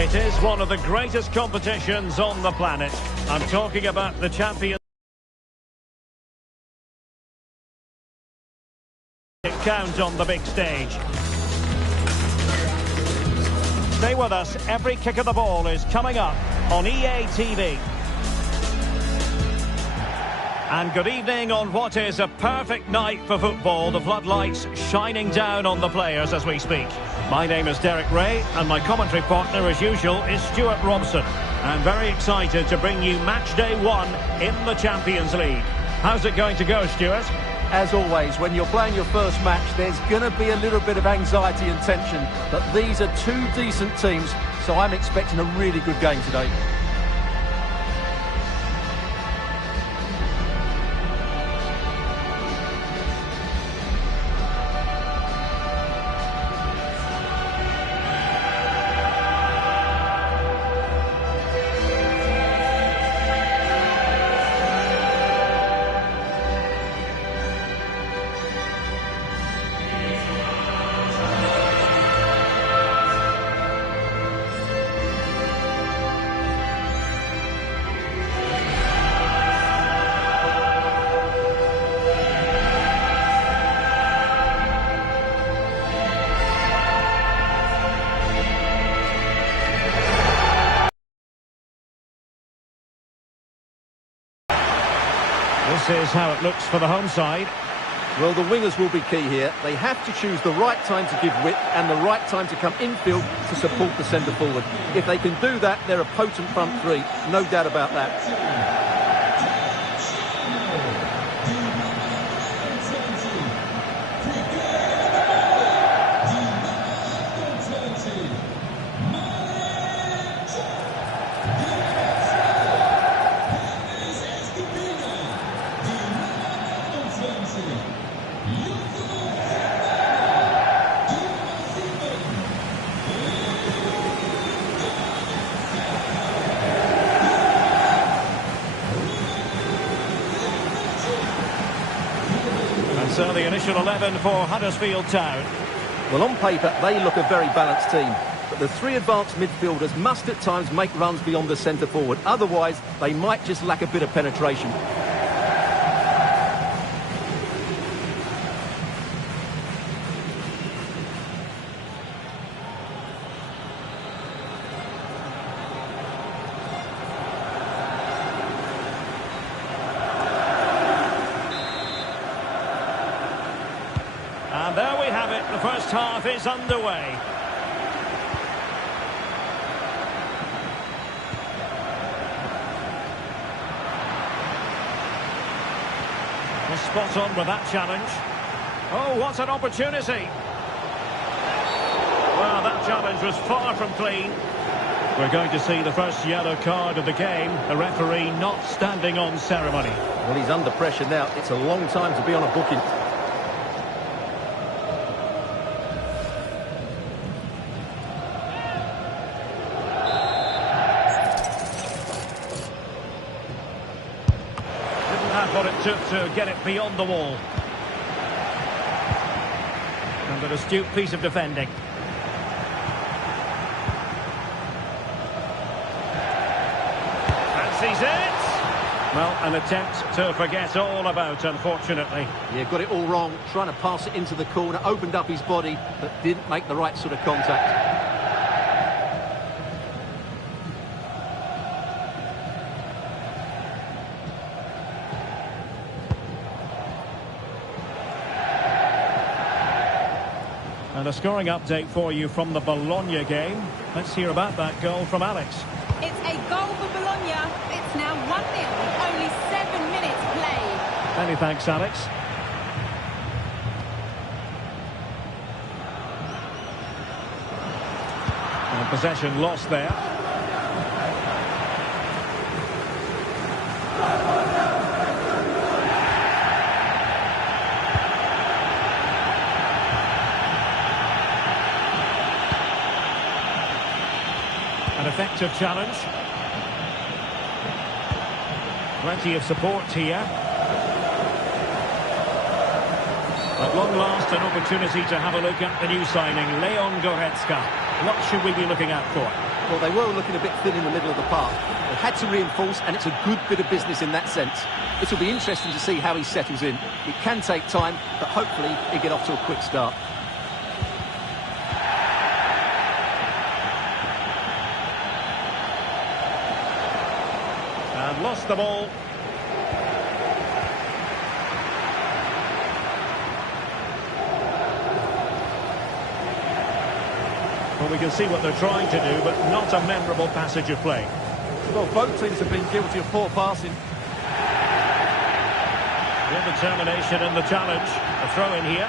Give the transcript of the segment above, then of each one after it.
It is one of the greatest competitions on the planet. I'm talking about the Champions League. Count on the big stage. Stay with us. Every kick of the ball is coming up on EA TV. And good evening on what is a perfect night for football. The floodlights shining down on the players as we speak. My name is Derek Ray, and my commentary partner, as usual, is Stuart Robson. I'm very excited to bring you match day 1 in the Champions League. How's it going to go, Stuart? As always, when you're playing your first match, there's going to be a little bit of anxiety and tension. But these are two decent teams, so I'm expecting a really good game today. This is how it looks for the home side. Well, the wingers will be key here. They have to choose the right time to give width and the right time to come infield to support the centre forward. If they can do that, they're a potent front three. No doubt about that. So the initial 11 for Huddersfield Town. Well, on paper, they look a very balanced team. But the three advanced midfielders must at times make runs beyond the centre forward. Otherwise, they might just lack a bit of penetration. And there we have it, the first half is underway. Well, spot on with that challenge. Oh, what an opportunity. Well, that challenge was far from clean. We're going to see the first yellow card of the game. The referee not standing on ceremony. Well, he's under pressure now. It's a long time to be on a booking. What it took to get it beyond the wall. And an astute piece of defending. Fancies it. Well, an attempt to forget all about, unfortunately. Yeah, got it all wrong. Trying to pass it into the corner, opened up his body, but didn't make the right sort of contact. And a scoring update for you from the Bologna game. Let's hear about that goal from Alex. It's a goal for Bologna. It's now 1-0 with only 7 minutes played. Many thanks, Alex. And possession lost there. An effective challenge. Plenty of support here. At long last, an opportunity to have a look at the new signing, Leon Goretzka. What should we be looking out for? Well, they were looking a bit thin in the middle of the park. They had to reinforce, and it's a good bit of business in that sense. It'll be interesting to see how he settles in. It can take time, but hopefully he'll get off to a quick start. And lost the ball. Well, we can see what they're trying to do, but not a memorable passage of play. Well, both teams have been guilty of poor passing. Real determination in the challenge. A throw in here.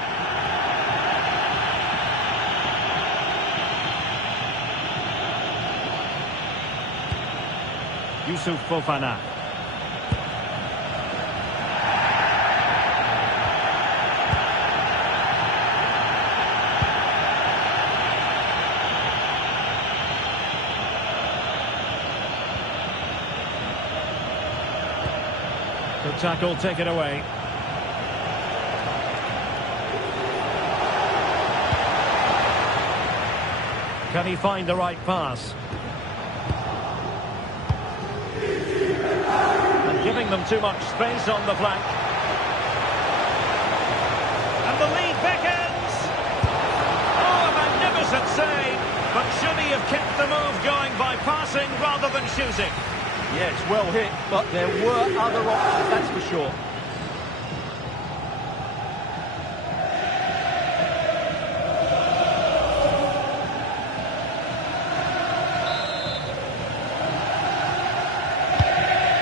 Yusuf Fofana. Good tackle, taken away. Can he find the right pass? And giving them too much space on the flank. And the lead beckons! Oh, a magnificent save! But should he have kept the move going by passing rather than shooting? Yes, well hit, but there were other options, that's for sure.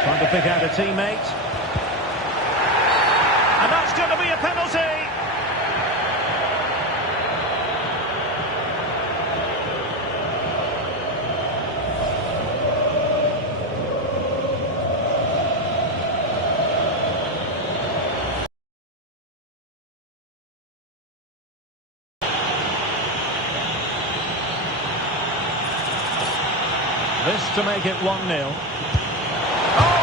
Trying to pick out a teammate. And that's going to be a penalty! This to make it 1-0. Oh,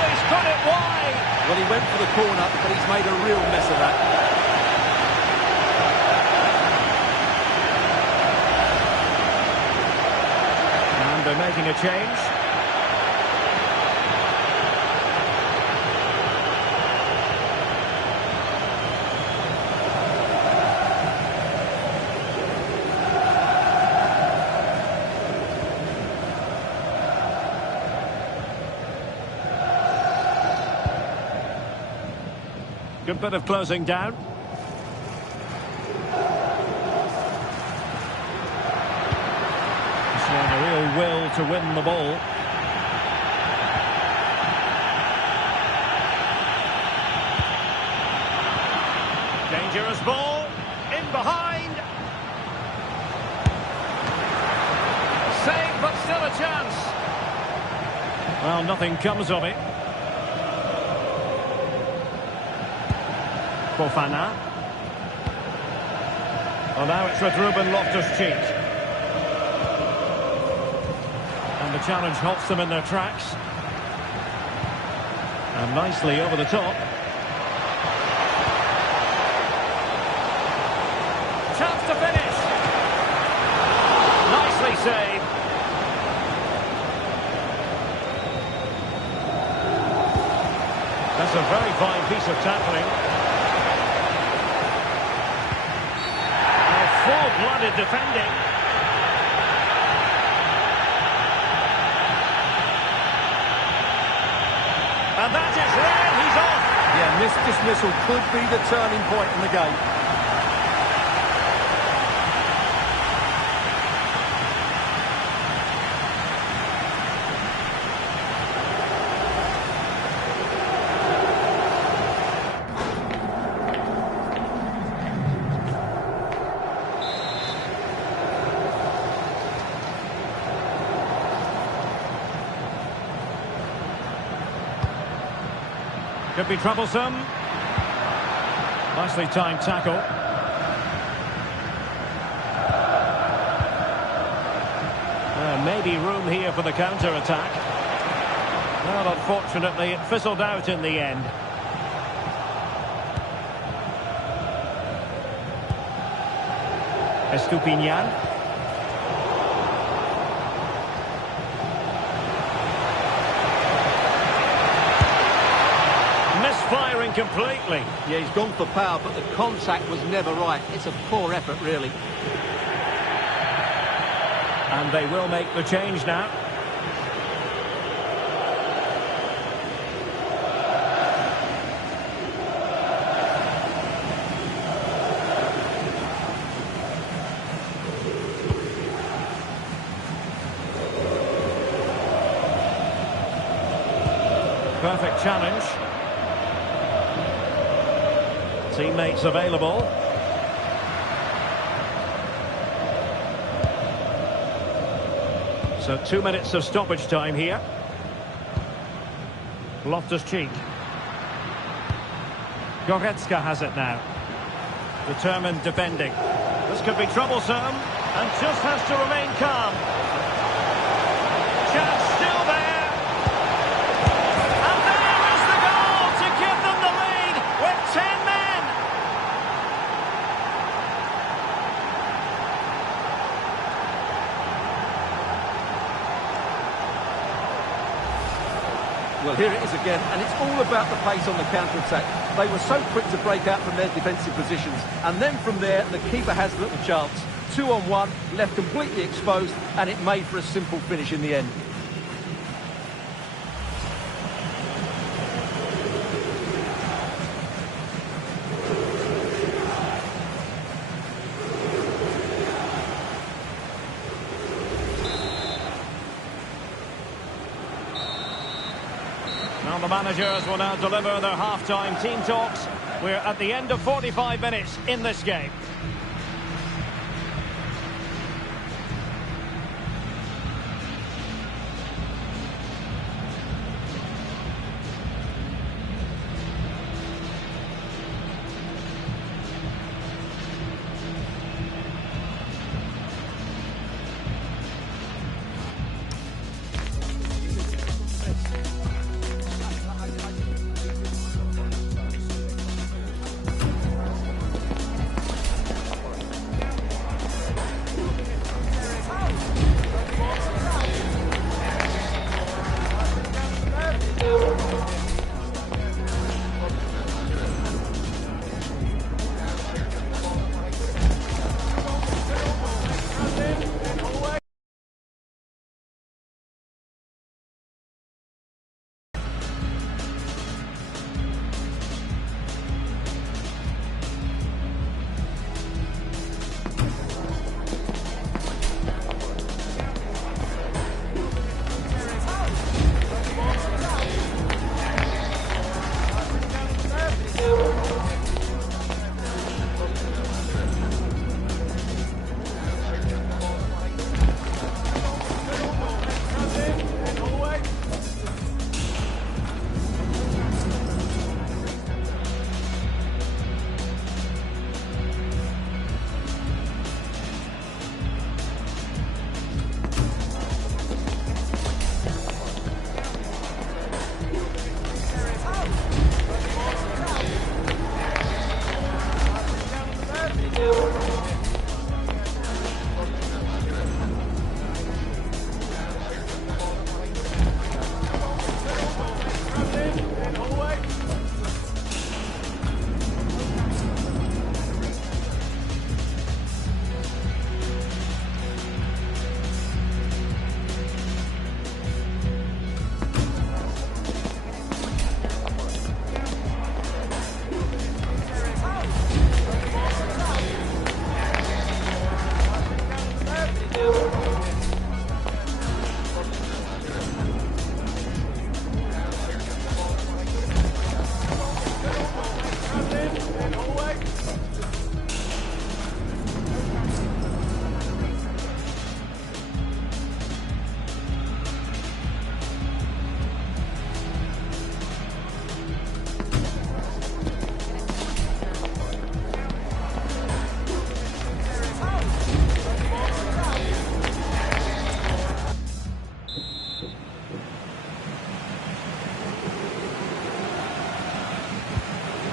he's got it wide! Well, he went for the corner, but he's made a real mess of that. And they're making a change. Good bit of closing down. Showing a real will to win the ball. Dangerous ball. In behind. Save, but still a chance. Well, nothing comes of it. Fofana. Well, now it's with Ruben Loftus-Cheek. And the challenge halts them in their tracks. And nicely over the top. Chance to finish. Nicely saved. That's a very fine piece of tackling. Full-blooded defending. And that is red, he's off. Yeah, and this dismissal could be the turning point in the game. Could be troublesome. Nicely timed tackle. Maybe room here for the counter-attack. Well, unfortunately, it fizzled out in the end. Estupinian. completely. Yeah, he's gone for power, but the contact was never right. It's a poor effort, really. And they will make the change now. Perfect challenge. Teammates available. So 2 minutes of stoppage time here. Loftus-Cheek. Goretzka has it now. Determined defending. This could be troublesome. And just has to remain calm. Chance still there. And there is the goal to give them the lead with 10 men. Well, here it is again, and it's all about the pace on the counter-attack. They were so quick to break out from their defensive positions, and then from there, the keeper has little chance. 2-on-1, left completely exposed, and it made for a simple finish in the end. Now the managers will now deliver their half-time team talks. We're at the end of 45 minutes in this game.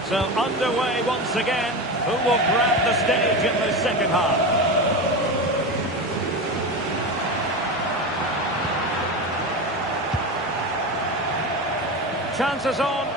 So underway once again. Who will grab the stage in the second half? Chances on.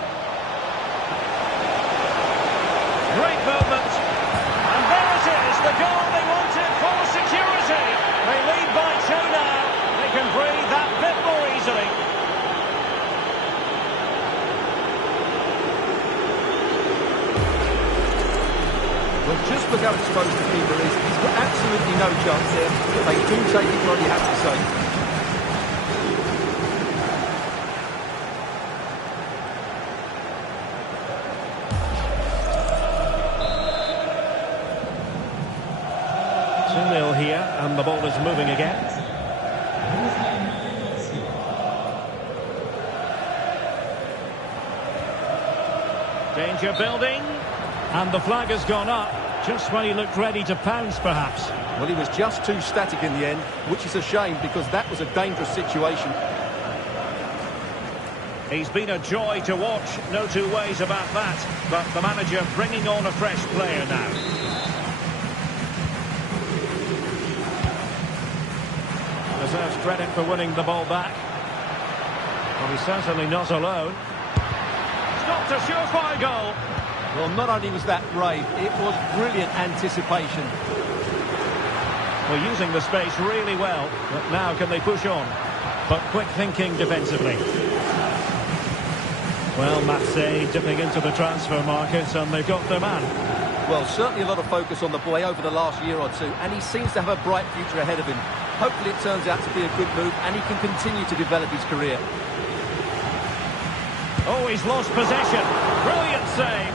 how exposed the keeper is. He's got absolutely no chance there, but they do take it well, you have to say. 2-0 here, and the ball is moving again. Danger building, and the flag has gone up, just when he looked ready to pounce, perhaps. Well, he was just too static in the end, which is a shame, because that was a dangerous situation. He's been a joy to watch, no two ways about that, but the manager bringing on a fresh player now. Deserves credit for winning the ball back. Well, he's certainly not alone. Stopped a surefire goal. Well, not only was that brave, it was brilliant anticipation. Well, using the space really well, but now can they push on? But quick thinking defensively. Well, Marseille dipping into the transfer market, and they've got their man. Well, certainly a lot of focus on the boy over the last year or two, and he seems to have a bright future ahead of him. Hopefully it turns out to be a good move, and he can continue to develop his career. Oh, he's lost possession. Brilliant save.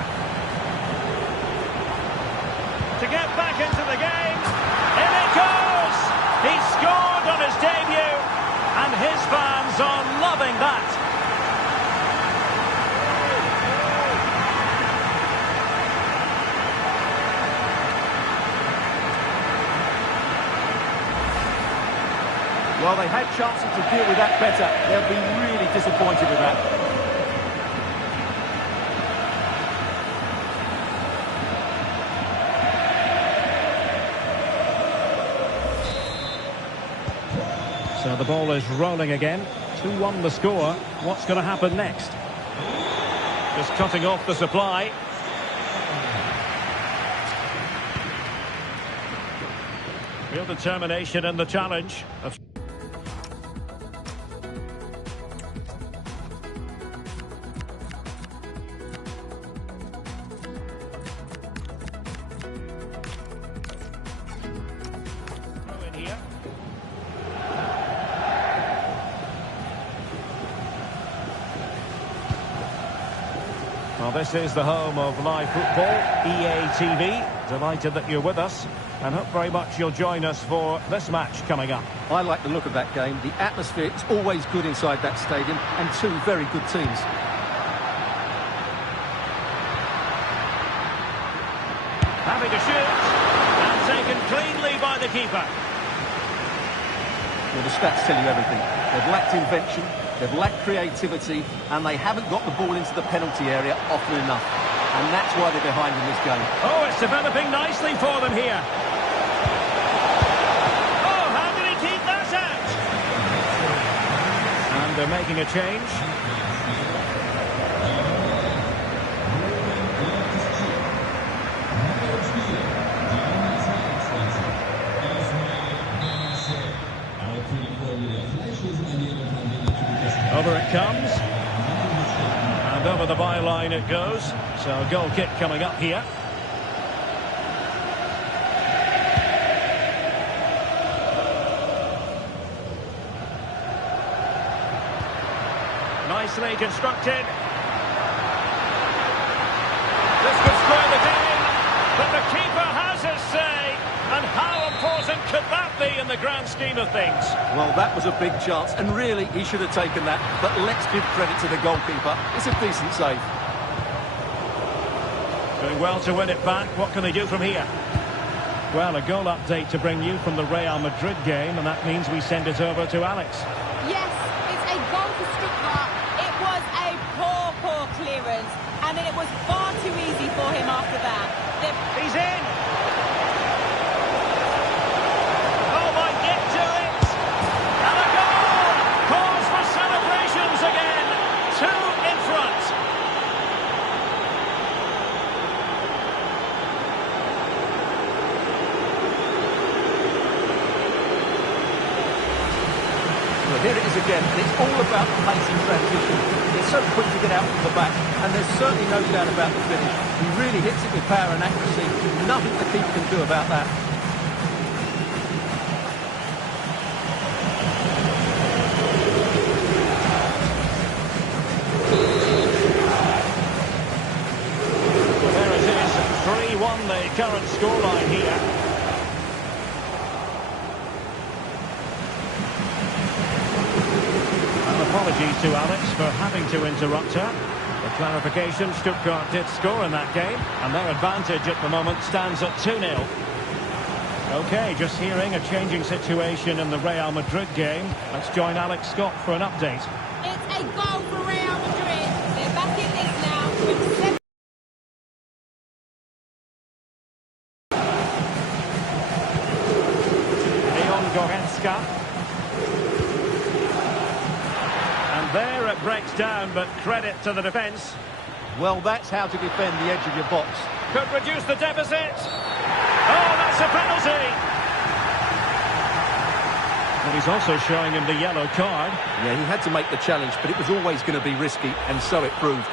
To get back into the game. In it goes! He scored on his debut, and his fans are loving that. Well, they had chances to deal with that better. They'll be really disappointed with that. So the ball is rolling again. 2-1 the score. What's going to happen next? Just cutting off the supply. Real determination in the challenge. Well, this is the home of live football, EA TV. Delighted that you're with us, and hope very much you'll join us for this match coming up. I like the look of that game. The atmosphere is always good inside that stadium, and two very good teams. Having to shoot, and taken cleanly by the keeper. Well, the stats tell you everything. They've lacked invention, they've lacked creativity, and they haven't got the ball into the penalty area often enough. And that's why they're behind in this game. Oh, it's developing nicely for them here. Oh, how did he keep that out? And they're making a change. Over it comes. And over the byline it goes. So a goal kick coming up here. Nicely constructed. This could square the game, but the keeper has his say. And how important could that be in the grand scheme of things? Well, that was a big chance, and really, he should have taken that. But let's give credit to the goalkeeper. It's a decent save. Doing well to win it back. What can they do from here? Well, a goal update to bring you from the Real Madrid game, and that means we send it over to Alex. Yes, it's a goal for Stuttgart. It was a poor clearance, and it was far too easy for him after that. He's in! Oh, might get to it! And a goal! Cause for celebrations again! 2 in front! Well, here it is again, and it's all about the pace in transition. He's so quick to get out from the back, and there's certainly no doubt about the finish. He really hits it with power and accuracy. Nothing the keeper can do about that. Well, there it is, 3-1 the current scoreline here. Apologies to Alex for having to interrupt her. For clarification, Stuttgart did score in that game, and their advantage at the moment stands at 2-0. OK, just hearing a changing situation in the Real Madrid game. Let's join Alex Scott for an update. It's a goal for Real Madrid. They're back in this now with 7. There it breaks down, but credit to the defence. Well, that's how to defend the edge of your box. Could reduce the deficit. Oh, that's a penalty. But he's also showing him the yellow card. Yeah, he had to make the challenge, but it was always going to be risky, and so it proved.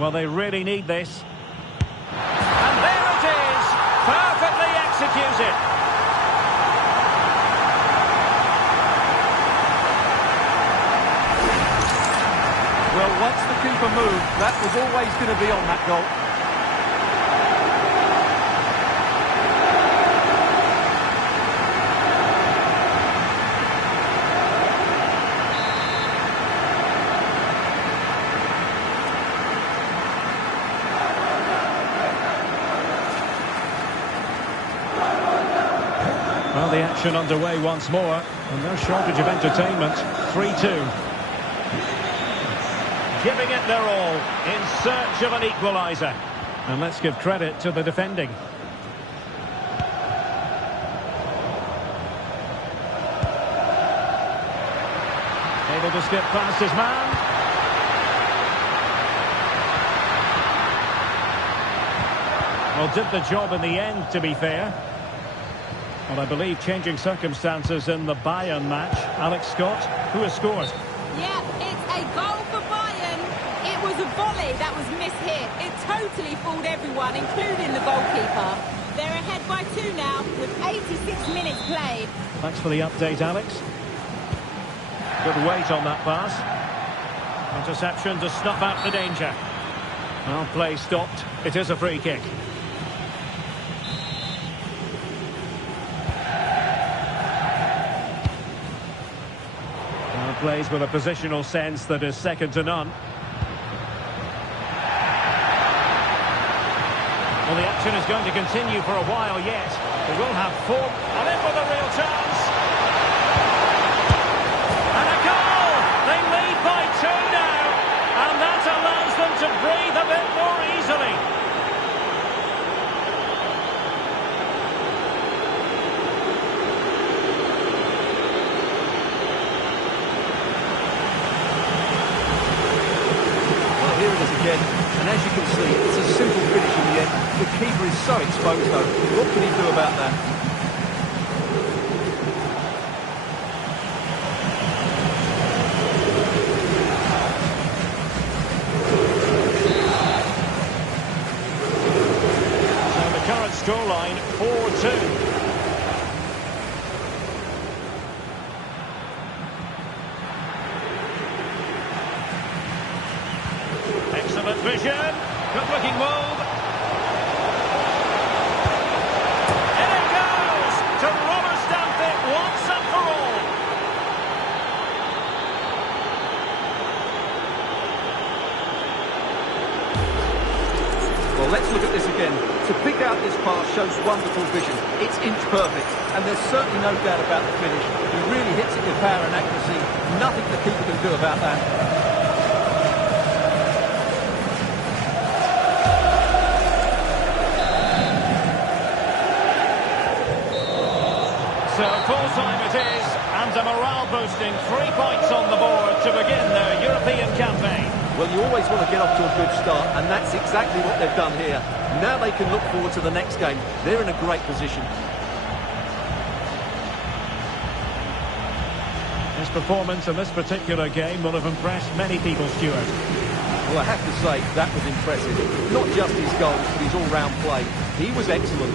Well, they really need this. And there it is! Perfectly executed! Well, once the keeper moved, that was always going to be on that goal. Well, the action underway once more, and no shortage of entertainment. 3-2. Giving it their all, in search of an equaliser. And let's give credit to the defending. Able to skip past his man. Well, did the job in the end, to be fair. Well, I believe changing circumstances in the Bayern match. Alex Scott, who has scored? Yeah, it's a goal for Bayern. It was a volley that was mishit. It totally fooled everyone, including the goalkeeper. They're ahead by 2 now, with 86 minutes played. Thanks for the update, Alex. Good weight on that pass. Interception to snuff out the danger. Well, play stopped. It is a free kick. Plays with a positional sense that is second to none. Well, the action is going to continue for a while yet. They will have 4 on it with a real chance. And a goal! They lead by 2 now. And that allows them to breathe a bit more easily. And as you can see, it's a simple finish in the end. The keeper is so exposed, though. What can he do about that? So the current scoreline, 4-2. Excellent vision. Good looking move. In it goes to rubber stamp it once and for all. Well, let's look at this again. To pick out this pass shows wonderful vision. It's inch perfect, and there's certainly no doubt about the finish. He really hits it with power and accuracy. Nothing the keeper can do about that. So full time it is, And a morale-boosting 3 points on the board to begin their European campaign. Well, you always want to get off to a good start, and that's exactly what they've done here. Now they can look forward to the next game. They're in a great position. His performance in this particular game will have impressed many people, Stuart. Well, I have to say, that was impressive. Not just his goals, but his all-round play. He was excellent.